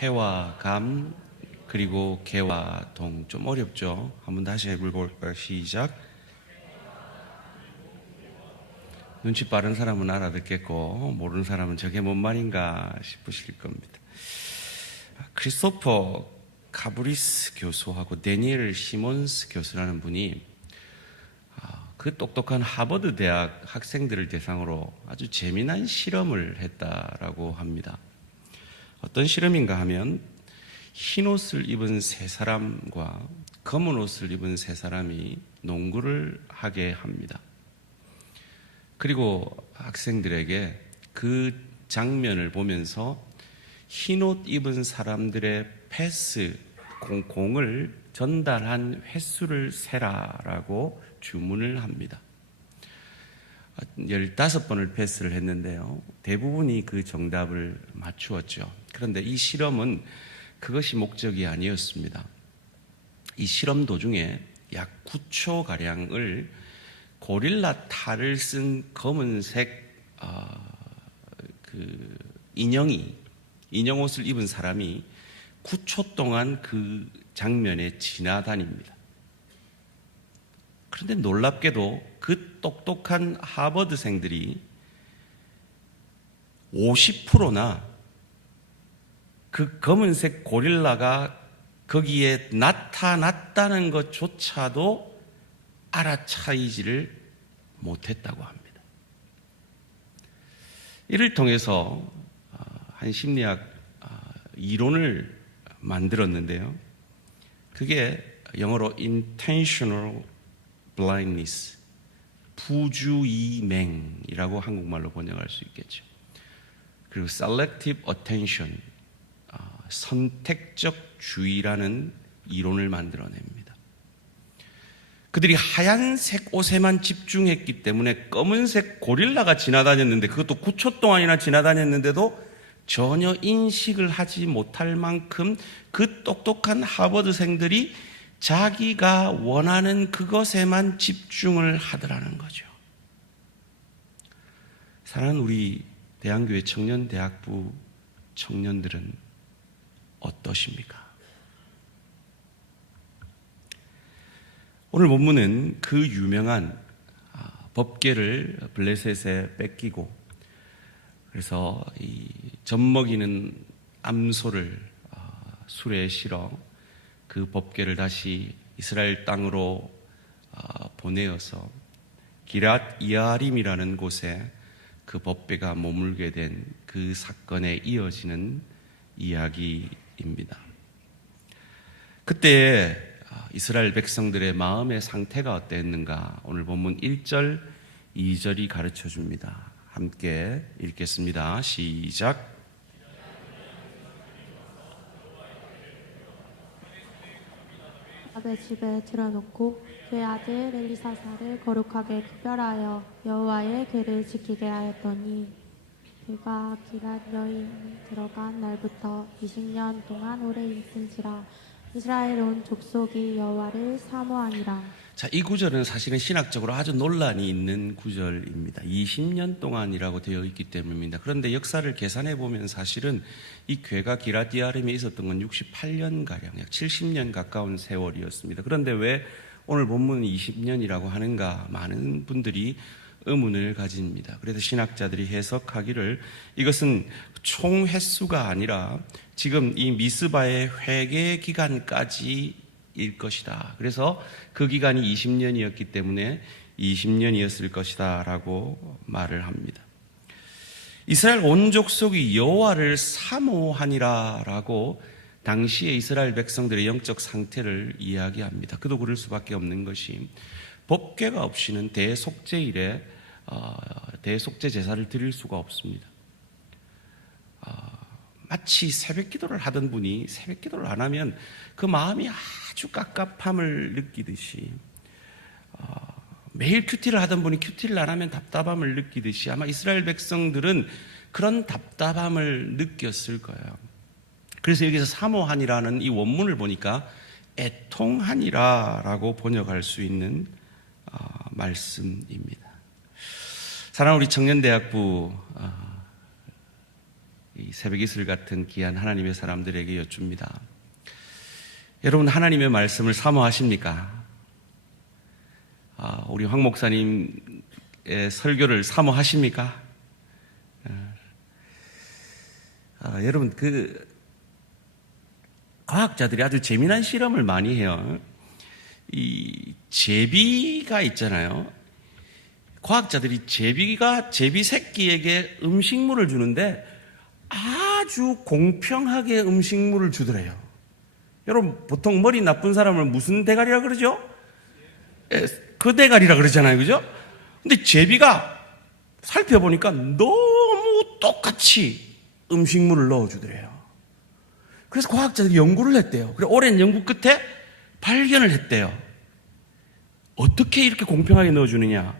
해와 감 그리고 개와 동. 좀 어렵죠? 한번 다시 해볼까요? 시작. 눈치 빠른 사람은 알아듣겠고 모르는 사람은 저게 뭔 말인가 싶으실 겁니다. 크리스토퍼 카브리스 교수하고 데니엘 시몬스 교수라는 분이 그 똑똑한 하버드 대학 학생들을 대상으로 아주 재미난 실험을 했다라고 합니다. 어떤 실험인가 하면 흰 옷을 입은 세 사람과 검은 옷을 입은 세 사람이 농구를 하게 합니다. 그리고 학생들에게 그 장면을 보면서 흰 옷 입은 사람들의 패스, 공을 전달한 횟수를 세라라고 주문을 합니다. 15번을 패스를 했는데요. 대부분이 그 정답을 맞추었죠. 그런데 이 실험은 그것이 목적이 아니었습니다. 이 실험 도중에 약 9초가량을 고릴라 탈을 쓴 검은색 인형 옷을 입은 사람이 9초 동안 그 장면에 지나다닙니다. 그런데 놀랍게도 그 똑똑한 하버드생들이 50%나 그 검은색 고릴라가 거기에 나타났다는 것조차도 알아차리지를 못했다고 합니다. 이를 통해서 한 심리학 이론을 만들었는데요. 그게 영어로 intentional blindness, 부주의맹이라고 한국말로 번역할 수 있겠죠. 그리고 selective attention, 선택적 주의라는 이론을 만들어냅니다. 그들이 하얀색 옷에만 집중했기 때문에 검은색 고릴라가 지나다녔는데, 그것도 9초 동안이나 지나다녔는데도 전혀 인식을 하지 못할 만큼 그 똑똑한 하버드생들이 자기가 원하는 그것에만 집중을 하더라는 거죠. 사랑하는 우리 대한교회 청년대학부 청년들은 어떠십니까? 오늘 본문은 그 유명한 법궤를 블레셋에 뺏기고, 그래서 이 젖먹이는 암소를 수레에 실어 그 법궤를 다시 이스라엘 땅으로 보내어서 기랏 이아림이라는 곳에 그 법궤가 머물게 된 그 사건에 이어지는 이야기입니다. 그때 이스라엘 백성들의 마음의 상태가 어땠는가 오늘 본문 1절, 2절이 가르쳐 줍니다. 함께 읽겠습니다. 시작. 아벨 집에 들어놓고 그의 아들 엘리사사를 거룩하게 구별하여 여호와의 궤를 지키게 하였더니, 그가 기랏 여인에 들어간 날부터 20년 동안 오래 있은지라 이스라엘 온 족속이 여호와를 사모하니라. 자, 이 구절은 사실은 신학적으로 아주 논란이 있는 구절입니다. 20년 동안이라고 되어 있기 때문입니다. 그런데 역사를 계산해 보면 사실은 이 궤가 기랏 이아림에 있었던 건 68년가량, 약 70년 가까운 세월이었습니다. 그런데 왜 오늘 본문은 20년이라고 하는가, 많은 분들이 의문을 가집니다. 그래서 신학자들이 해석하기를 이것은 총 횟수가 아니라 지금 이 미스바의 회개 기간까지 일 것이다. 그래서 그 기간이 20년이었기 때문에 20년이었을 것이다 라고 말을 합니다. 이스라엘 온 족속이 여호와를 사모하니라 라고 당시의 이스라엘 백성들의 영적 상태를 이야기합니다. 그도 그럴 수밖에 없는 것이 법궤가 없이는 대속죄일에 대속죄 제사를 드릴 수가 없습니다. 마치 새벽 기도를 하던 분이 새벽 기도를 안 하면 그 마음이 아주 깝깝함을 느끼듯이, 매일 큐티를 하던 분이 큐티를 안 하면 답답함을 느끼듯이 아마 이스라엘 백성들은 그런 답답함을 느꼈을 거예요. 그래서 여기서 사모하니라는 이 원문을 보니까 애통하니라라고 번역할 수 있는 말씀입니다. 사랑하는 우리 청년대학부 이 새벽 이슬 같은 귀한 하나님의 사람들에게 여쭙니다. 여러분, 하나님의 말씀을 사모하십니까? 우리 황 목사님의 설교를 사모하십니까? 여러분, 과학자들이 아주 재미난 실험을 많이 해요. 이 제비가 있잖아요. 과학자들이 제비 새끼에게 음식물을 주는데 아주 공평하게 음식물을 주더래요. 여러분, 보통 머리 나쁜 사람을 무슨 대가리라 그러죠? 그 대가리라 그러잖아요. 그죠? 근데 제비가 살펴보니까 너무 똑같이 음식물을 넣어주더래요. 그래서 과학자들이 연구를 했대요. 그래서 오랜 연구 끝에 발견을 했대요. 어떻게 이렇게 공평하게 넣어주느냐?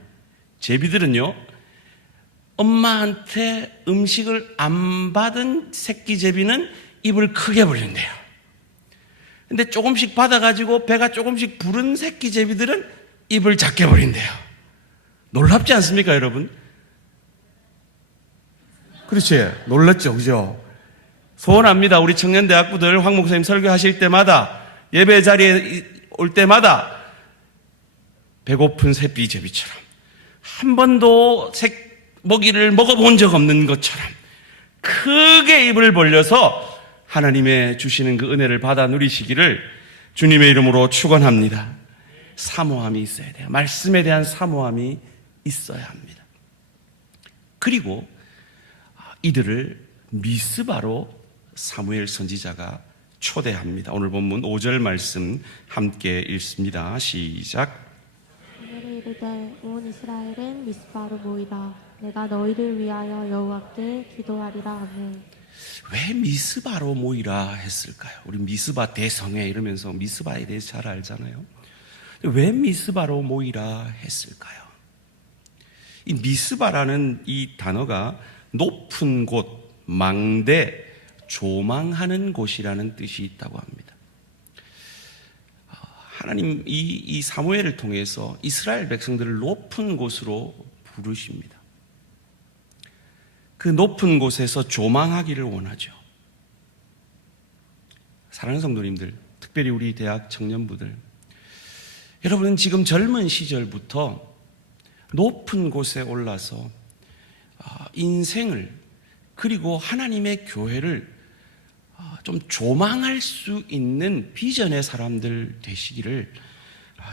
제비들은요, 엄마한테 음식을 안 받은 새끼 제비는 입을 크게 벌린대요. 근데 조금씩 받아가지고 배가 조금씩 부른 새끼 제비들은 입을 작게 벌린대요. 놀랍지 않습니까, 여러분? 그렇지? 놀랐죠, 그죠? 소원합니다. 우리 청년대학부들 황 목사님 설교하실 때마다, 예배 자리에 올 때마다 배고픈 새끼 제비처럼 한 번도 먹이를 먹어본 적 없는 것처럼 크게 입을 벌려서 하나님의 주시는 그 은혜를 받아 누리시기를 주님의 이름으로 축원합니다. 사모함이 있어야 돼요. 말씀에 대한 사모함이 있어야 합니다. 그리고 이들을 미스바로 사무엘 선지자가 초대합니다. 오늘 본문 5절 말씀 함께 읽습니다. 시작. 사무엘이 이르되 온 이스라엘은 미스바로 모이라. 내가 너희를 위하여 여호와께 기도하리라 하매. 왜 미스바로 모이라 했을까요? 우리 미스바 대성회 이러면서 미스바에 대해서 잘 알잖아요. 왜 미스바로 모이라 했을까요? 이 미스바라는 이 단어가 높은 곳, 망대, 조망하는 곳이라는 뜻이 있다고 합니다. 하나님 이 사무엘을 통해서 이스라엘 백성들을 높은 곳으로 부르십니다. 그 높은 곳에서 조망하기를 원하죠. 사랑하는 성도님들, 특별히 우리 대학 청년부들, 여러분은 지금 젊은 시절부터 높은 곳에 올라서 인생을 그리고 하나님의 교회를 좀 조망할 수 있는 비전의 사람들 되시기를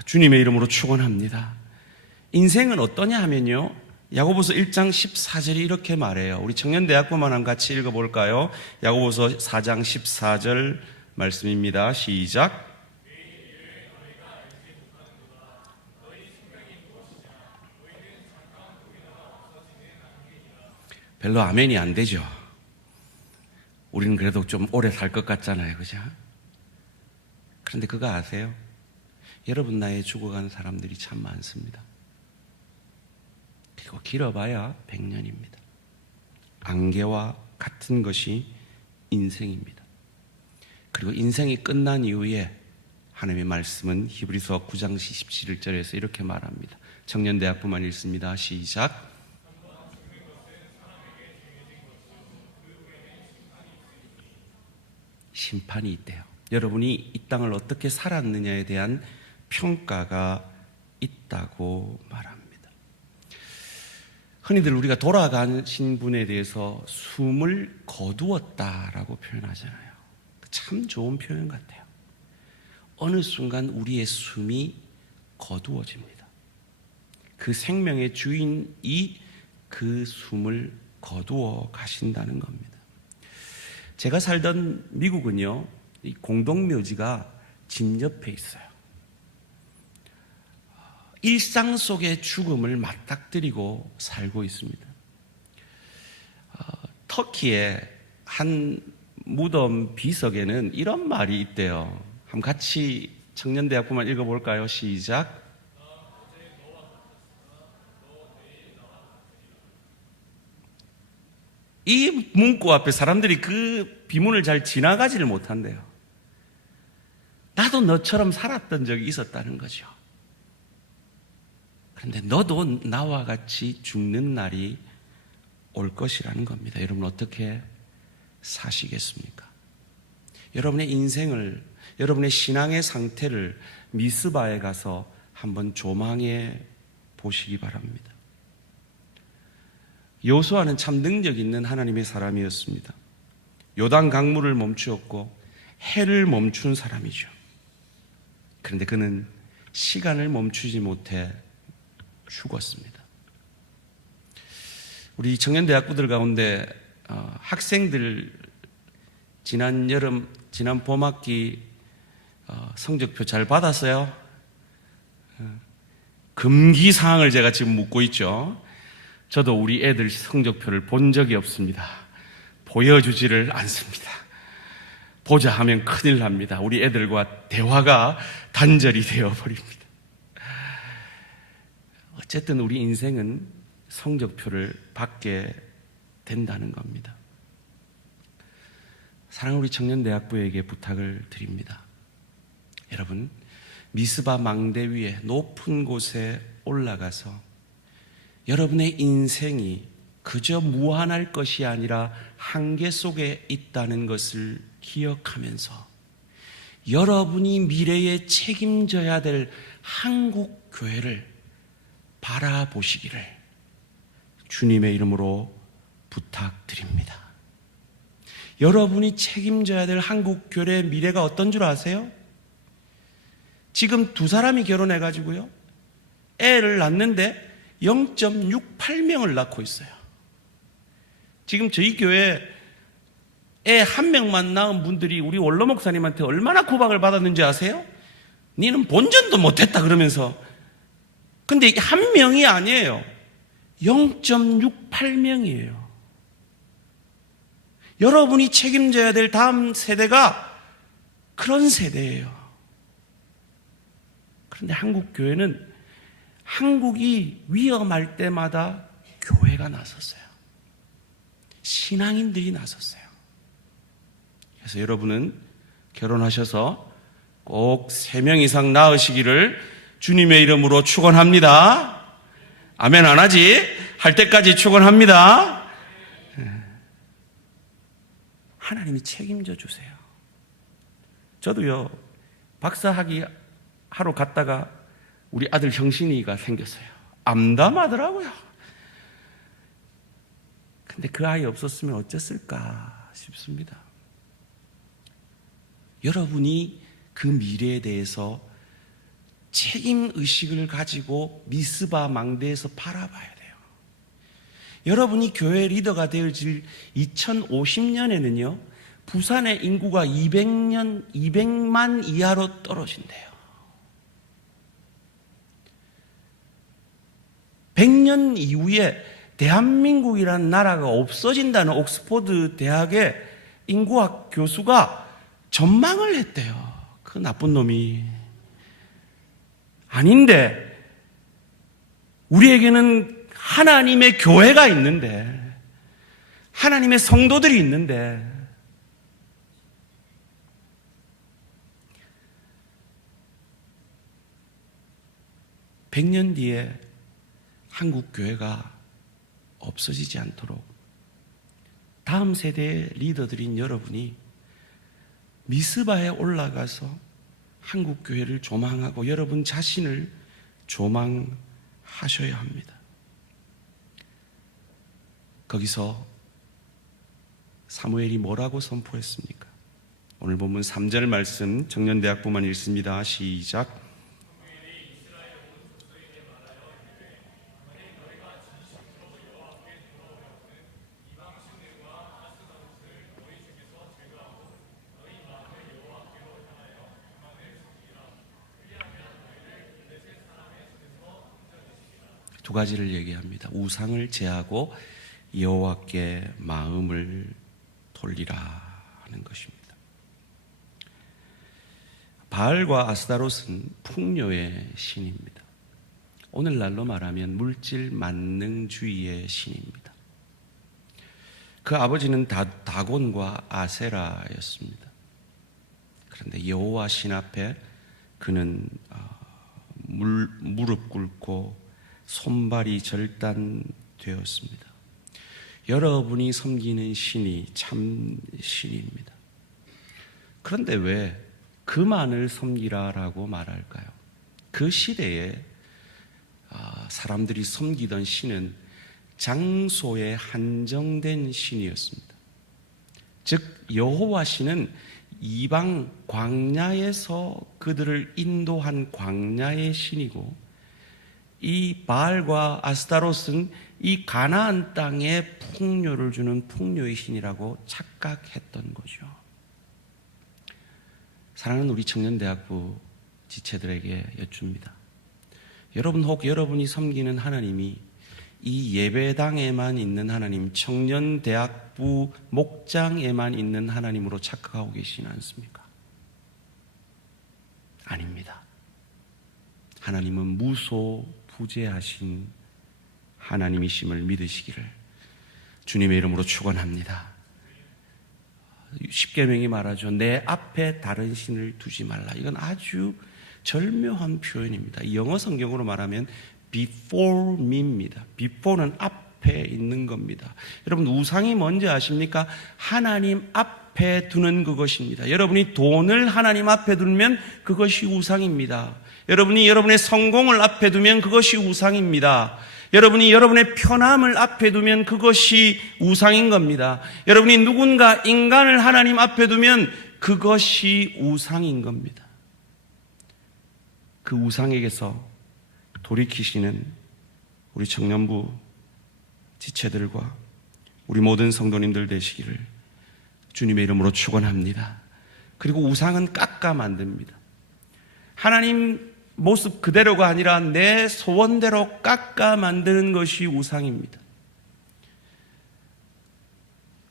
주님의 이름으로 축원합니다. 인생은 어떠냐 하면요, 야고보서 1장 14절이 이렇게 말해요. 우리 청년대학부만 한번 같이 읽어볼까요? 야고보서 4장 14절 말씀입니다. 시작. 별로 아멘이 안 되죠. 우리는 그래도 좀 오래 살 것 같잖아요. 그죠? 그런데 그거 아세요? 여러분 나이에 죽어가는 사람들이 참 많습니다. 그리고 길어봐야 100년입니다. 안개와 같은 것이 인생입니다. 그리고 인생이 끝난 이후에 하나님의 말씀은 히브리서 9장 17절에서 이렇게 말합니다. 청년대학부만 읽습니다. 시작. 심판이 있대요. 여러분이 이 땅을 어떻게 살았느냐에 대한 평가가 있다고 말합니다. 흔히들 우리가 돌아가신 분에 대해서 숨을 거두었다라고 표현하잖아요. 참 좋은 표현 같아요. 어느 순간 우리의 숨이 거두어집니다. 그 생명의 주인이 그 숨을 거두어 가신다는 겁니다. 제가 살던 미국은요, 이 공동묘지가 집 옆에 있어요. 일상 속의 죽음을 맞닥뜨리고 살고 있습니다. 터키의 한 무덤 비석에는 이런 말이 있대요. 한번 같이 청년대학부만 읽어볼까요? 시작. 이 문구 앞에 사람들이 그 비문을 잘 지나가지를 못한대요. 나도 너처럼 살았던 적이 있었다는 거죠. 그런데 너도 나와 같이 죽는 날이 올 것이라는 겁니다. 여러분 어떻게 사시겠습니까? 여러분의 인생을, 여러분의 신앙의 상태를 미스바에 가서 한번 조망해 보시기 바랍니다. 여호수아는 참 능력 있는 하나님의 사람이었습니다. 요단 강물을 멈추었고 해를 멈춘 사람이죠. 그런데 그는 시간을 멈추지 못해 죽었습니다. 우리 청년대학부들 가운데 학생들 지난 여름, 지난 봄학기 성적표 잘 받았어요? 금기사항을 제가 지금 묻고 있죠. 저도 우리 애들 성적표를 본 적이 없습니다. 보여주지를 않습니다. 보자 하면 큰일 납니다. 우리 애들과 대화가 단절이 되어버립니다. 어쨌든 우리 인생은 성적표를 받게 된다는 겁니다. 사랑하는 우리 청년대학부에게 부탁을 드립니다. 여러분, 미스바 망대 위에 높은 곳에 올라가서 여러분의 인생이 그저 무한할 것이 아니라 한계 속에 있다는 것을 기억하면서 여러분이 미래에 책임져야 될 한국 교회를 바라보시기를 주님의 이름으로 부탁드립니다. 여러분이 책임져야 될 한국 교회의 미래가 어떤 줄 아세요? 지금 두 사람이 결혼해가지고요, 애를 낳는데 0.68명을 낳고 있어요. 지금 저희 교회 애 한 명만 낳은 분들이 우리 원로 목사님한테 얼마나 구박을 받았는지 아세요? 니는 본전도 못했다 그러면서. 근데 이게 한 명이 아니에요. 0.68명이에요. 여러분이 책임져야 될 다음 세대가 그런 세대예요. 그런데 한국 교회는 한국이 위험할 때마다 교회가 나섰어요. 신앙인들이 나섰어요. 그래서 여러분은 결혼하셔서 꼭 3명 이상 낳으시기를 주님의 이름으로 축원합니다. 아멘 안 하지? 할 때까지 축원합니다. 하나님이 책임져 주세요. 저도요, 박사학위 하러 갔다가 우리 아들 형신이가 생겼어요. 암담하더라고요. 근데 그 아이 없었으면 어땠을까 싶습니다. 여러분이 그 미래에 대해서 책임의식을 가지고 미스바 망대에서 바라봐야 돼요. 여러분이 교회 리더가 되어질 2050년에는요, 부산의 인구가 200만 이하로 떨어진대요. 100년 이후에 대한민국이라는 나라가 없어진다는 옥스퍼드 대학의 인구학 교수가 전망을 했대요. 그 나쁜 놈이. 아닌데, 우리에게는 하나님의 교회가 있는데, 하나님의 성도들이 있는데, 100년 뒤에 한국 교회가 없어지지 않도록 다음 세대의 리더들인 여러분이 미스바에 올라가서 한국 교회를 조망하고 여러분 자신을 조망하셔야 합니다. 거기서 사무엘이 뭐라고 선포했습니까? 오늘 본문 3절 말씀 청년대학부만 읽습니다. 시작. 두 가지를 얘기합니다. 우상을 제하고 여호와께 마음을 돌리라 하는 것입니다. 바알과 아스타롯은 풍요의 신입니다. 오늘날로 말하면 물질 만능주의의 신입니다. 그 아버지는 다곤과 아세라였습니다. 그런데 여호와 신 앞에 그는 무릎 꿇고 손발이 절단되었습니다. 여러분이 섬기는 신이 참 신입니다. 그런데 왜 그만을 섬기라라고 말할까요? 그 시대에 사람들이 섬기던 신은 장소에 한정된 신이었습니다. 즉 여호와 신은 이방 광야에서 그들을 인도한 광야의 신이고, 이 바알과 아스타롯은 이 가나안 땅에 풍요를 주는 풍요의 신이라고 착각했던 거죠. 사랑하는 우리 청년대학부 지체들에게 여쭙니다. 여러분, 혹 여러분이 섬기는 하나님이 이 예배당에만 있는 하나님, 청년대학부 목장에만 있는 하나님으로 착각하고 계시지 않습니까? 아닙니다. 하나님은 무소부재하신 하나님이심을 믿으시기를 주님의 이름으로 축원합니다. 십계명이 말하죠. 내 앞에 다른 신을 두지 말라. 이건 아주 절묘한 표현입니다. 영어 성경으로 말하면 before me입니다. before는 앞에 있는 겁니다. 여러분, 우상이 뭔지 아십니까? 하나님 앞에 두는 그것입니다. 여러분이 돈을 하나님 앞에 두면 그것이 우상입니다. 여러분이 여러분의 성공을 앞에 두면 그것이 우상입니다. 여러분이 여러분의 편함을 앞에 두면 그것이 우상인 겁니다. 여러분이 누군가 인간을 하나님 앞에 두면 그것이 우상인 겁니다. 그 우상에게서 돌이키시는 우리 청년부 지체들과 우리 모든 성도님들 되시기를 주님의 이름으로 축원합니다. 그리고 우상은 깎아 만듭니다. 하나님 모습 그대로가 아니라 내 소원대로 깎아 만드는 것이 우상입니다.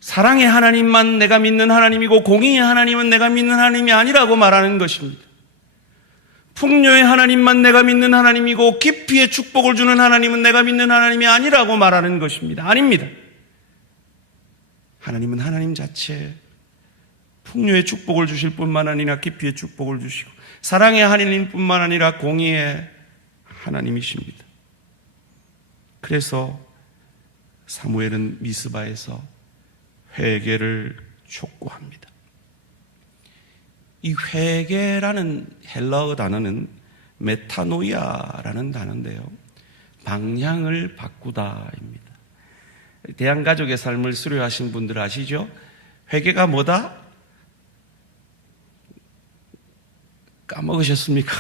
사랑의 하나님만 내가 믿는 하나님이고 공의의 하나님은 내가 믿는 하나님이 아니라고 말하는 것입니다. 풍요의 하나님만 내가 믿는 하나님이고 깊이의 축복을 주는 하나님은 내가 믿는 하나님이 아니라고 말하는 것입니다. 아닙니다. 하나님은 하나님 자체, 풍요의 축복을 주실 뿐만 아니라 깊이의 축복을 주시고 사랑의 하나님뿐만 아니라 공의의 하나님이십니다. 그래서 사무엘은 미스바에서 회개를 촉구합니다. 이 회개라는 헬라어 단어는 메타노이아라는 단어인데요, 방향을 바꾸다입니다. 대한가족의 삶을 수료하신 분들 아시죠? 회개가 뭐다? 까먹으셨습니까?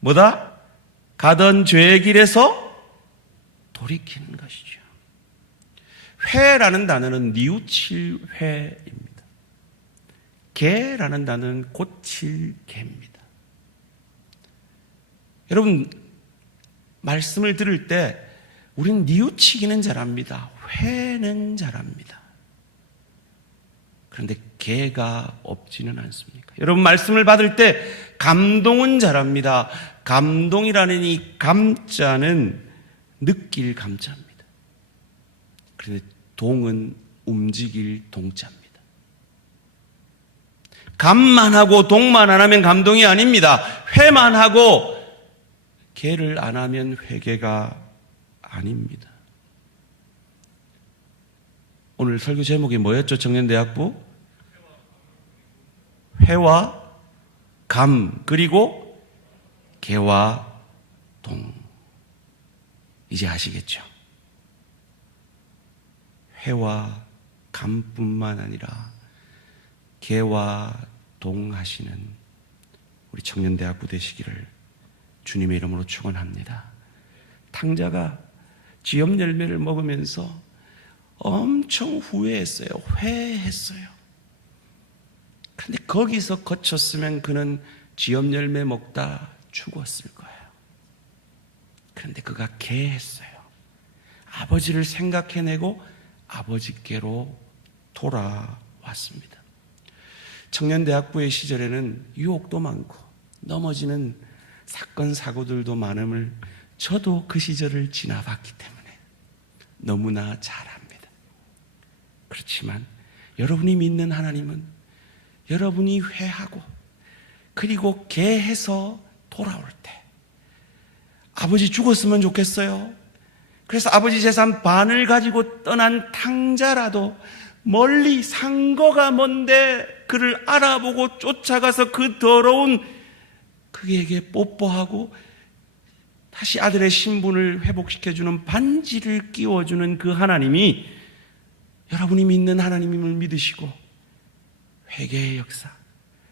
뭐다? 가던 죄의 길에서 돌이키는 것이죠. 회라는 단어는 뉘우칠 회입니다. 개라는 단어는 고칠 개입니다. 여러분, 말씀을 들을 때 우리는 뉘우치기는 잘합니다. 회는 잘합니다. 그런데 개가 없지는 않습니까? 여러분, 말씀을 받을 때 감동은 잘합니다. 감동이라는 이 감자는 느낄 감자입니다. 그런데 동은 움직일 동자입니다. 감만 하고 동만 안 하면 감동이 아닙니다. 회만 하고 개를 안 하면 회개가 아닙니다. 오늘 설교 제목이 뭐였죠? 청년대학부? 회와 감, 그리고 개와 동. 이제 아시겠죠? 회와 감뿐만 아니라 개와 동 하시는 우리 청년대학부 되시기를 주님의 이름으로 축원합니다. 탕자가 지엽 열매를 먹으면서 엄청 후회했어요. 회했어요. 그런데 거기서 거쳤으면 그는 지엽 열매 먹다 죽었을 거예요. 그런데 그가 개했어요. 아버지를 생각해내고 아버지께로 돌아왔습니다. 청년대학부의 시절에는 유혹도 많고 넘어지는 사건 사고들도 많음을 저도 그 시절을 지나봤기 때문에 너무나 잘 압니다. 그렇지만 여러분이 믿는 하나님은 여러분이 회하고 그리고 개해서 돌아올 때, 아버지 죽었으면 좋겠어요. 그래서 아버지 재산 반을 가지고 떠난 탕자라도 멀리 상거가 먼데 그를 알아보고 쫓아가서 그 더러운 그에게 뽀뽀하고 다시 아들의 신분을 회복시켜주는 반지를 끼워주는 그 하나님이 여러분이 믿는 하나님임을 믿으시고 회개의 역사,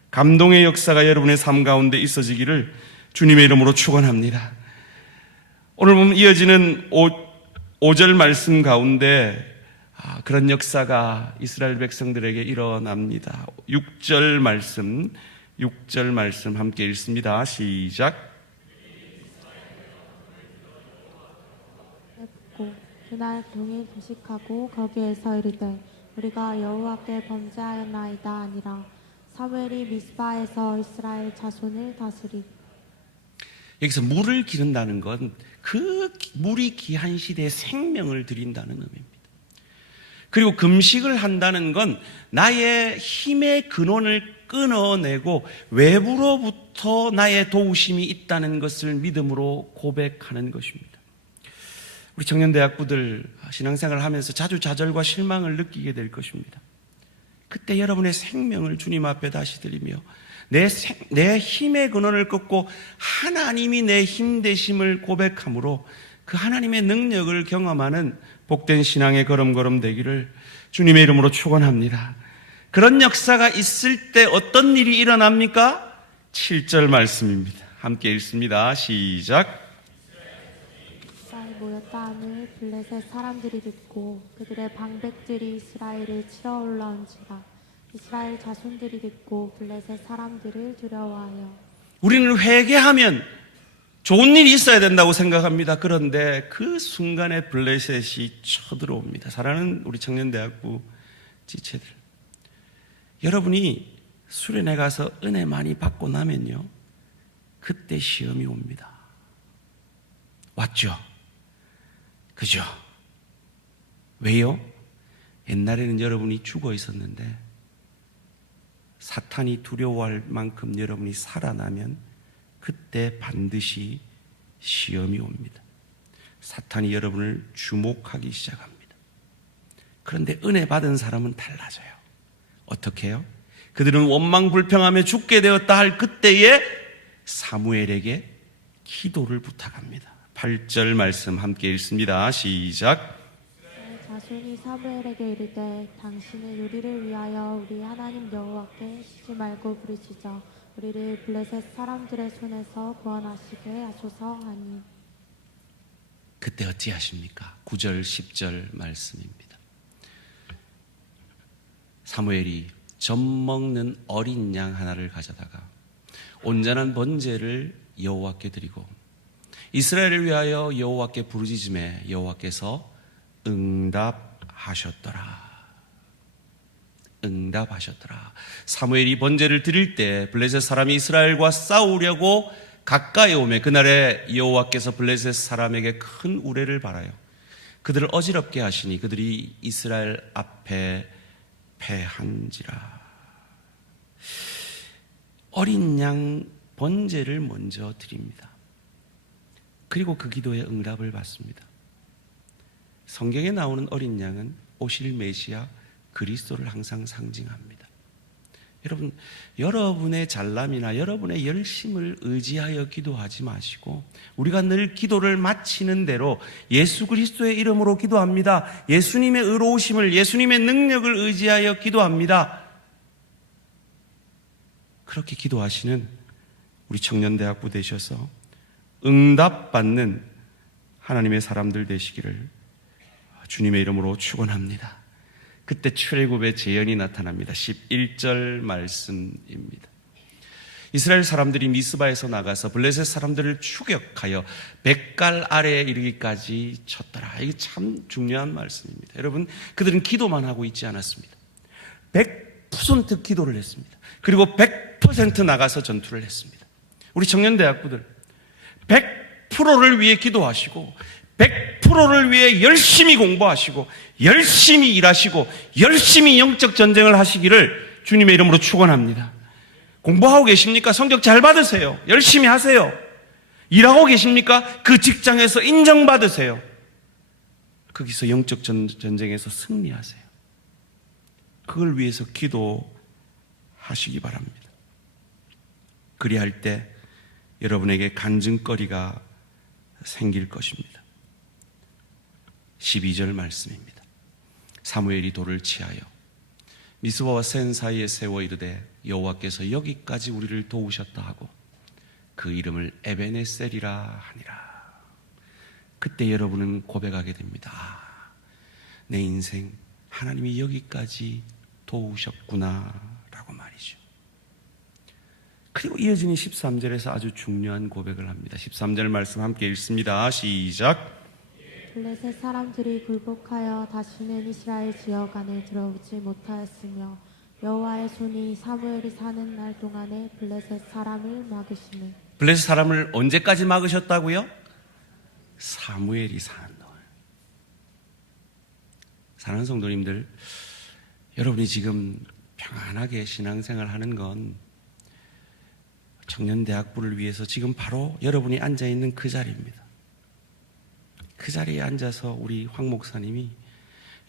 감동의 역사가 여러분의 삶 가운데 있어지기를 주님의 이름으로 축원합니다. 오늘 보면 이어지는 5절 말씀 가운데 그런 역사가 이스라엘 백성들에게 일어납니다. 6절 말씀 함께 읽습니다. 시작. 그날 동일 도식하고 거기에서 이르되 우리가 여호와께 범죄하였나이다 아니라 사무엘이 미스바에서 이스라엘 자손을 다스리. 여기서 물을 기른다는 건 그 물이 귀한 시대에 생명을 드린다는 의미입니다. 그리고 금식을 한다는 건 나의 힘의 근원을 끊어내고 외부로부터 나의 도우심이 있다는 것을 믿음으로 고백하는 것입니다. 우리 청년대학부들 신앙생활을 하면서 자주 좌절과 실망을 느끼게 될 것입니다. 그때 여러분의 생명을 주님 앞에 다시 드리며 내 힘의 근원을 끊고 하나님이 내 힘 되심을 고백함으로 그 하나님의 능력을 경험하는 복된 신앙의 걸음걸음 되기를 주님의 이름으로 축원합니다. 그런 역사가 있을 때 어떤 일이 일어납니까? 7절 말씀입니다. 함께 읽습니다. 시작. 이스라엘 모였다 함을 블레셋 사람들이 듣고 그들의 방백들이 이스라엘을 치러 올라온지라. 이스라엘 자손들이 듣고 블레셋 사람들을 두려워하여. 우리는 회개하면 좋은 일이 있어야 된다고 생각합니다. 그런데 그 순간에 블레셋이 쳐들어옵니다. 사랑하는 우리 청년대학부 지체들, 여러분이 수련회 가서 은혜 많이 받고 나면요, 그때 시험이 옵니다. 왔죠? 그죠? 왜요? 옛날에는 여러분이 죽어 있었는데 사탄이 두려워할 만큼 여러분이 살아나면 그때 반드시 시험이 옵니다. 사탄이 여러분을 주목하기 시작합니다. 그런데 은혜 받은 사람은 달라져요. 어떻게 해요? 그들은 원망불평하며 죽게 되었다 할 그때에 사무엘에게 기도를 부탁합니다. 8절 말씀 함께 읽습니다. 시작. 자손이 사무엘에게 이르되 당신은 우리를 위하여 우리 하나님 여호와께 쉬지 말고 부르시자 우리를 블레셋 사람들의 손에서 구원하시게 하소서 하니. 그때 어찌하십니까? 9절 10절 말씀입니다. 사무엘이 젖 먹는 어린 양 하나를 가져다가 온전한 번제를 여호와께 드리고 이스라엘을 위하여 여호와께 부르짖음에 여호와께서 응답하셨더라. 사무엘이 번제를 드릴 때 블레셋 사람이 이스라엘과 싸우려고 가까이 오매 그날에 여호와께서 블레셋 사람에게 큰 우레를 발하여 그들을 어지럽게 하시니 그들이 이스라엘 앞에 패한지라. 어린 양 번제를 먼저 드립니다. 그리고 그 기도에 응답을 받습니다. 성경에 나오는 어린 양은 오실 메시아 그리스도를 항상 상징합니다. 여러분, 여러분의 잘남이나 여러분의 열심을 의지하여 기도하지 마시고 우리가 늘 기도를 마치는 대로 예수 그리스도의 이름으로 기도합니다. 예수님의 의로우심을, 예수님의 능력을 의지하여 기도합니다. 그렇게 기도하시는 우리 청년대학부 되셔서 응답받는 하나님의 사람들 되시기를 주님의 이름으로 축원합니다. 그때 출애굽의 재현이 나타납니다. 11절 말씀입니다. 이스라엘 사람들이 미스바에서 나가서 블레셋 사람들을 추격하여 백갈 아래에 이르기까지 쳤더라. 이게 참 중요한 말씀입니다. 여러분, 그들은 기도만 하고 있지 않았습니다. 100% 기도를 했습니다. 그리고 100% 나가서 전투를 했습니다. 우리 청년대학부들 100%를 위해 기도하시고 100%를 위해 열심히 공부하시고 열심히 일하시고 열심히 영적 전쟁을 하시기를 주님의 이름으로 축원합니다. 공부하고 계십니까? 성적 잘 받으세요. 열심히 하세요. 일하고 계십니까? 그 직장에서 인정받으세요. 거기서 영적 전쟁에서 승리하세요. 그걸 위해서 기도하시기 바랍니다. 그리할 때 여러분에게 간증거리가 생길 것입니다. 12절 말씀입니다. 사무엘이 돌을 치하여 미스바와 센 사이에 세워 이르되 여호와께서 여기까지 우리를 도우셨다 하고 그 이름을 에베네셀이라 하니라. 그때 여러분은 고백하게 됩니다. 내 인생 하나님이 여기까지 도우셨구나 라고 말이죠. 그리고 이어지는 13절에서 아주 중요한 고백을 합니다. 13절 말씀 함께 읽습니다. 시작. 블레셋 사람들이 굴복하여 다시는 이스라엘 지역 안에 들어오지 못하였으며 여호와의 손이 사무엘이 사는 날 동안에 블레셋 사람을 막으시니. 블레셋 사람을 언제까지 막으셨다고요? 사무엘이 사는 동안. 사랑하는 성도님들, 여러분이 지금 평안하게 신앙생활 하는 건 청년대학부를 위해서 지금 바로 여러분이 앉아있는 그 자리입니다. 그 자리에 앉아서 우리 황 목사님이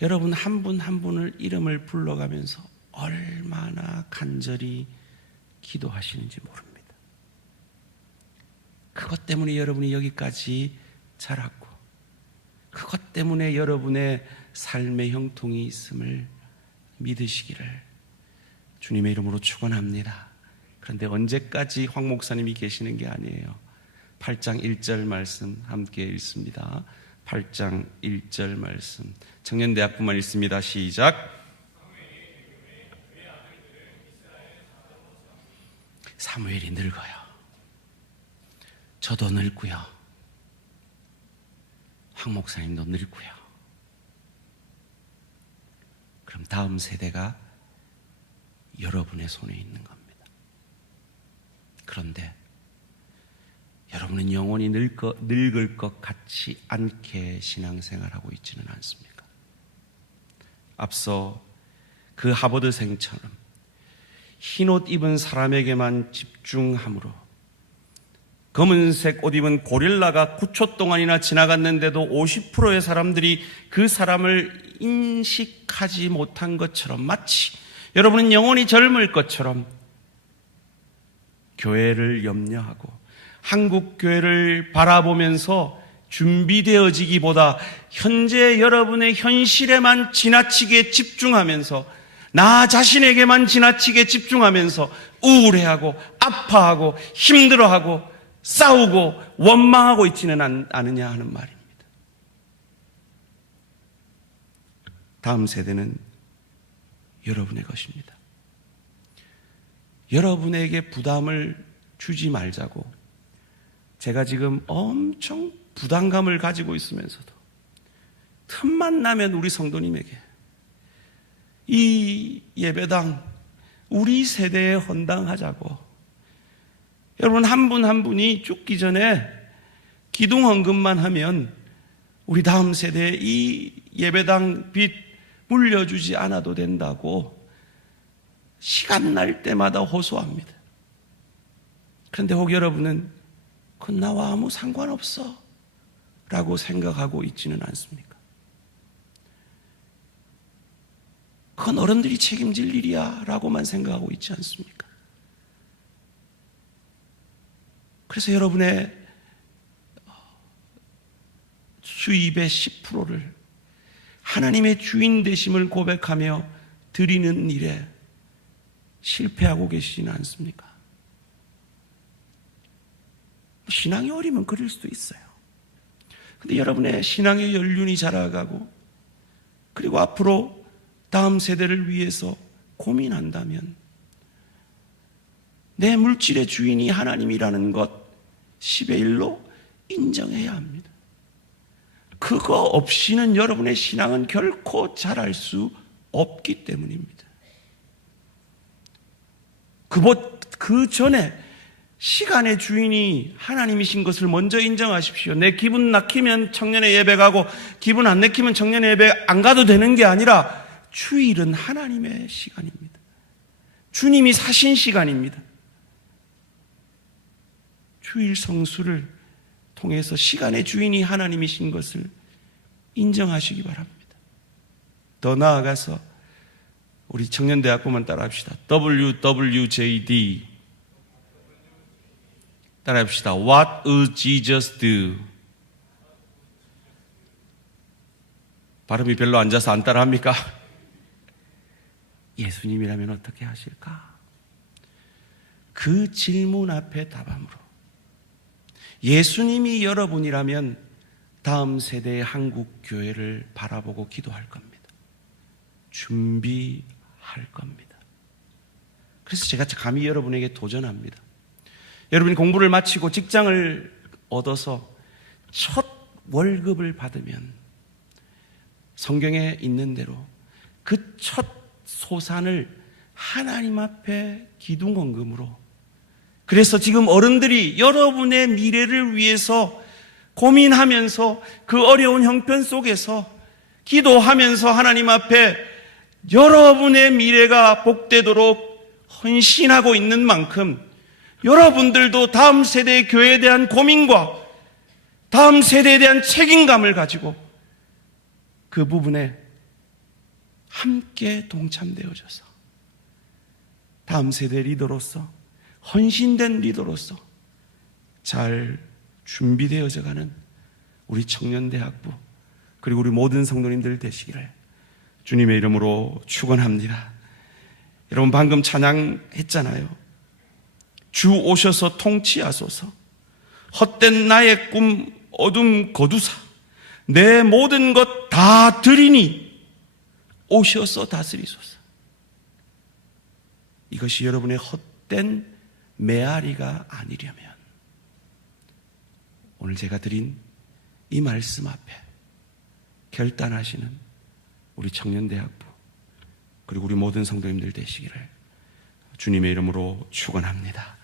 여러분 한 분 한 분을 이름을 불러가면서 얼마나 간절히 기도하시는지 모릅니다. 그것 때문에 여러분이 여기까지 자랐고, 그것 때문에 여러분의 삶의 형통이 있음을 믿으시기를 주님의 이름으로 축원합니다. 그런데 언제까지 황 목사님이 계시는 게 아니에요. 8장 1절 말씀 함께 읽습니다. 8장 1절 말씀 청년대학부만 읽습니다. 시작. 사무엘이 늙어요. 저도 늙고요. 황 목사님도 늙고요. 그럼 다음 세대가 여러분의 손에 있는 겁니다. 그런데 여러분은 영원히 늙을 것 같지 않게 신앙생활하고 있지는 않습니까? 앞서 그 하버드생처럼 흰옷 입은 사람에게만 집중함으로 검은색 옷 입은 고릴라가 9초 동안이나 지나갔는데도 50%의 사람들이 그 사람을 인식하지 못한 것처럼, 마치 여러분은 영원히 젊을 것처럼 교회를 염려하고 한국 교회를 바라보면서 준비되어지기보다 현재 여러분의 현실에만 지나치게 집중하면서 나 자신에게만 지나치게 집중하면서 우울해하고 아파하고 힘들어하고 싸우고 원망하고 있지는 않느냐 하는 말입니다. 다음 세대는 여러분의 것입니다. 여러분에게 부담을 주지 말자고 제가 지금 엄청 부담감을 가지고 있으면서도 틈만 나면 우리 성도님에게 이 예배당 우리 세대에 헌당하자고, 여러분 한 분 한 분이 죽기 전에 기둥 헌금만 하면 우리 다음 세대에 이 예배당 빚 물려주지 않아도 된다고 시간 날 때마다 호소합니다. 그런데 혹 여러분은 그건 나와 아무 상관없어 라고 생각하고 있지는 않습니까? 그건 어른들이 책임질 일이야 라고만 생각하고 있지 않습니까? 그래서 여러분의 수입의 10%를 하나님의 주인 되심을 고백하며 드리는 일에 실패하고 계시지는 않습니까? 신앙이 어리면 그럴 수도 있어요. 근데 여러분의 신앙의 연륜이 자라가고 그리고 앞으로 다음 세대를 위해서 고민한다면 내 물질의 주인이 하나님이라는 것 10의 1로 인정해야 합니다. 그거 없이는 여러분의 신앙은 결코 자랄 수 없기 때문입니다. 그 전에 시간의 주인이 하나님이신 것을 먼저 인정하십시오. 내 기분 nak히면 청년의 예배 가고 기분 안 nak히면 청년의 예배 안 가도 되는 게 아니라 주일은 하나님의 시간입니다. 주님이 사신 시간입니다. 주일 성수를 통해서 시간의 주인이 하나님이신 것을 인정하시기 바랍니다. 더 나아가서 우리 청년대학부만 따라합시다. WWJD 따라합시다. What would Jesus do? 발음이 별로 안 좋아서 안 따라합니까? 예수님이라면 어떻게 하실까? 그 질문 앞에 답함으로 예수님이 여러분이라면 다음 세대의 한국 교회를 바라보고 기도할 겁니다. 준비할 겁니다. 그래서 제가 감히 여러분에게 도전합니다. 여러분이 공부를 마치고 직장을 얻어서 첫 월급을 받으면 성경에 있는 대로 그 첫 소산을 하나님 앞에 기둥헌금으로, 그래서 지금 어른들이 여러분의 미래를 위해서 고민하면서 그 어려운 형편 속에서 기도하면서 하나님 앞에 여러분의 미래가 복되도록 헌신하고 있는 만큼 여러분들도 다음 세대의 교회에 대한 고민과 다음 세대에 대한 책임감을 가지고 그 부분에 함께 동참되어져서 다음 세대 리더로서, 헌신된 리더로서 잘 준비되어져 가는 우리 청년대학부 그리고 우리 모든 성도님들 되시기를 주님의 이름으로 축원합니다. 여러분 방금 찬양했잖아요. 주 오셔서 통치하소서, 헛된 나의 꿈 어둠 거두사, 내 모든 것 다 드리니 오셔서 다스리소서. 이것이 여러분의 헛된 메아리가 아니려면 오늘 제가 드린 이 말씀 앞에 결단하시는 우리 청년대학부 그리고 우리 모든 성도님들 되시기를 주님의 이름으로 축원합니다.